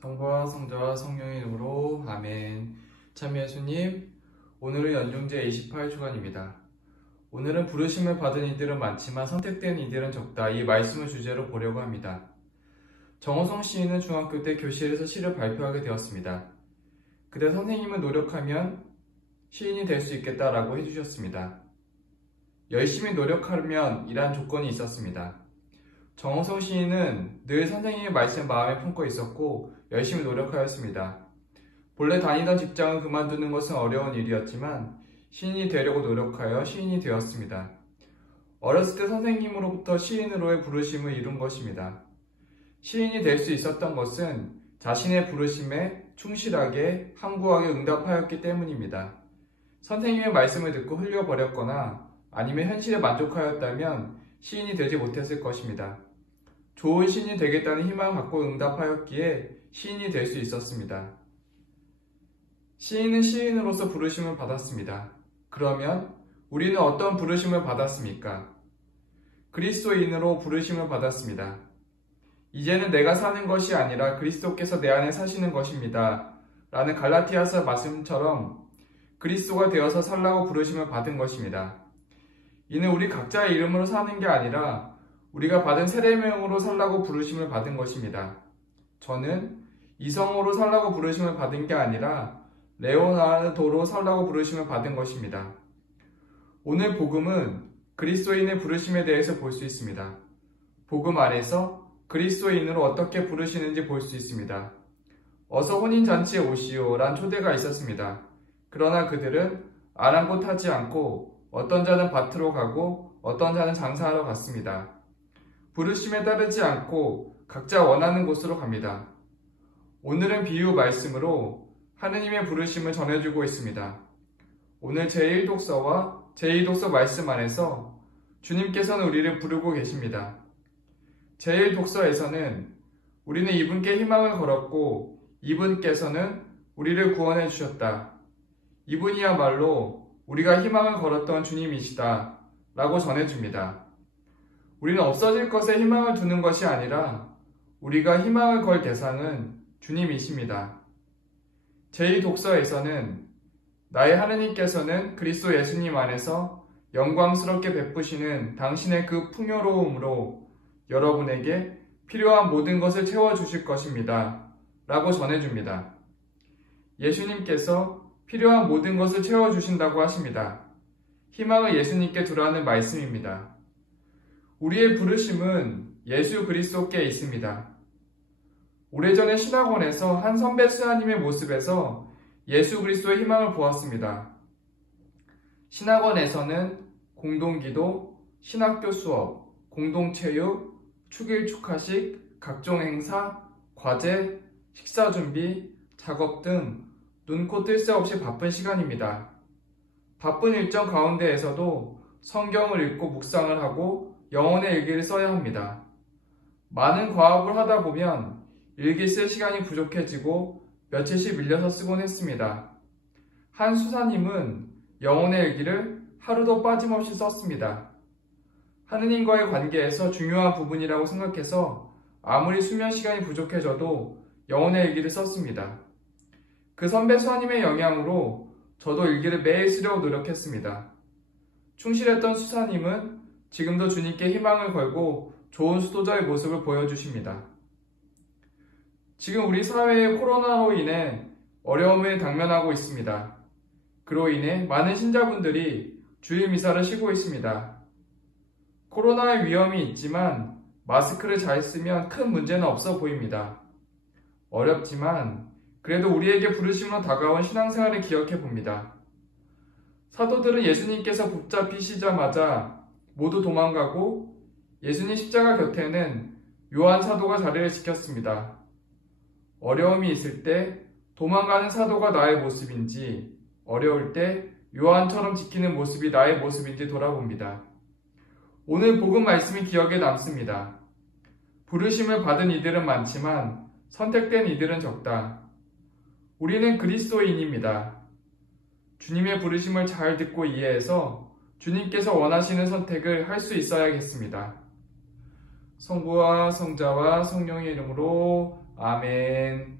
성부와 성자와 성령의 이름으로 아멘. 참 예수님, 오늘은 연중제 28주간입니다. 오늘은 부르심을 받은 이들은 많지만 선택된 이들은 적다, 이 말씀을 주제로 보려고 합니다. 정호성 시인은 중학교 때 교실에서 시를 발표하게 되었습니다. 그때 선생님은 노력하면 시인이 될 수 있겠다라고 해주셨습니다. 열심히 노력하면 이란 조건이 있었습니다. 정호성 시인은 늘 선생님의 말씀 마음에 품고 있었고 열심히 노력하였습니다. 본래 다니던 직장을 그만두는 것은 어려운 일이었지만 시인이 되려고 노력하여 시인이 되었습니다. 어렸을 때 선생님으로부터 시인으로의 부르심을 이룬 것입니다. 시인이 될 수 있었던 것은 자신의 부르심에 충실하게 항구하게 응답하였기 때문입니다. 선생님의 말씀을 듣고 흘려버렸거나 아니면 현실에 만족하였다면 시인이 되지 못했을 것입니다. 좋은 시인이 되겠다는 희망을 갖고 응답하였기에 시인이 될 수 있었습니다. 시인은 시인으로서 부르심을 받았습니다. 그러면 우리는 어떤 부르심을 받았습니까? 그리스도인으로 부르심을 받았습니다. 이제는 내가 사는 것이 아니라 그리스도께서 내 안에 사시는 것입니다. 라는 갈라티아서 말씀처럼 그리스도가 되어서 살라고 부르심을 받은 것입니다. 이는 우리 각자의 이름으로 사는 게 아니라 우리가 받은 세례명으로 살라고 부르심을 받은 것입니다. 저는 이성으로 살라고 부르심을 받은 게 아니라 레오나르도로 살라고 부르심을 받은 것입니다. 오늘 복음은 그리스도인의 부르심에 대해서 볼 수 있습니다. 복음 안에서 그리스도인으로 어떻게 부르시는지 볼 수 있습니다. 어서 혼인잔치에 오시오 란 초대가 있었습니다. 그러나 그들은 아랑곳하지 않고 어떤 자는 밭으로 가고 어떤 자는 장사하러 갔습니다. 부르심에 따르지 않고 각자 원하는 곳으로 갑니다. 오늘은 비유 말씀으로 하느님의 부르심을 전해주고 있습니다. 오늘 제1독서와 제2독서 말씀 안에서 주님께서는 우리를 부르고 계십니다. 제1독서에서는 우리는 이분께 희망을 걸었고 이분께서는 우리를 구원해 주셨다. 이분이야말로 우리가 희망을 걸었던 주님이시다 라고 전해줍니다. 우리는 없어질 것에 희망을 두는 것이 아니라 우리가 희망을 걸 대상은 주님이십니다. 제2독서에서는 나의 하느님께서는 그리스도 예수님 안에서 영광스럽게 베푸시는 당신의 그 풍요로움으로 여러분에게 필요한 모든 것을 채워주실 것입니다. 라고 전해줍니다. 예수님께서 필요한 모든 것을 채워주신다고 하십니다. 희망을 예수님께 두라는 말씀입니다. 우리의 부르심은 예수 그리스도께 있습니다. 오래전에 신학원에서 한 선배 수녀님의 모습에서 예수 그리스도의 희망을 보았습니다. 신학원에서는 공동기도, 신학교 수업, 공동체육, 축일 축하식, 각종 행사, 과제, 식사 준비, 작업 등 눈코 뜰 새 없이 바쁜 시간입니다. 바쁜 일정 가운데에서도 성경을 읽고 묵상을 하고 영혼의 일기를 써야 합니다. 많은 과업을 하다 보면 일기 쓸 시간이 부족해지고 며칠씩 밀려서 쓰곤 했습니다. 한 수사님은 영혼의 일기를 하루도 빠짐없이 썼습니다. 하느님과의 관계에서 중요한 부분이라고 생각해서 아무리 수면 시간이 부족해져도 영혼의 일기를 썼습니다. 그 선배 수사님의 영향으로 저도 일기를 매일 쓰려고 노력했습니다. 충실했던 수사님은 지금도 주님께 희망을 걸고 좋은 수도자의 모습을 보여주십니다. 지금 우리 사회에 코로나로 인해 어려움을 당면하고 있습니다. 그로 인해 많은 신자분들이 주일 미사를 쉬고 있습니다. 코로나의 위험이 있지만 마스크를 잘 쓰면 큰 문제는 없어 보입니다. 어렵지만 그래도 우리에게 부르심으로 다가온 신앙생활을 기억해 봅니다. 사도들은 예수님께서 붙잡히시자마자 모두 도망가고 예수님 십자가 곁에는 요한 사도가 자리를 지켰습니다. 어려움이 있을 때 도망가는 사도가 나의 모습인지 어려울 때 요한처럼 지키는 모습이 나의 모습인지 돌아봅니다. 오늘 복음 말씀이 기억에 남습니다. 부르심을 받은 이들은 많지만 선택된 이들은 적다. 우리는 그리스도인입니다. 주님의 부르심을 잘 듣고 이해해서 주님께서 원하시는 선택을 할 수 있어야겠습니다. 성부와 성자와 성령의 이름으로 아멘.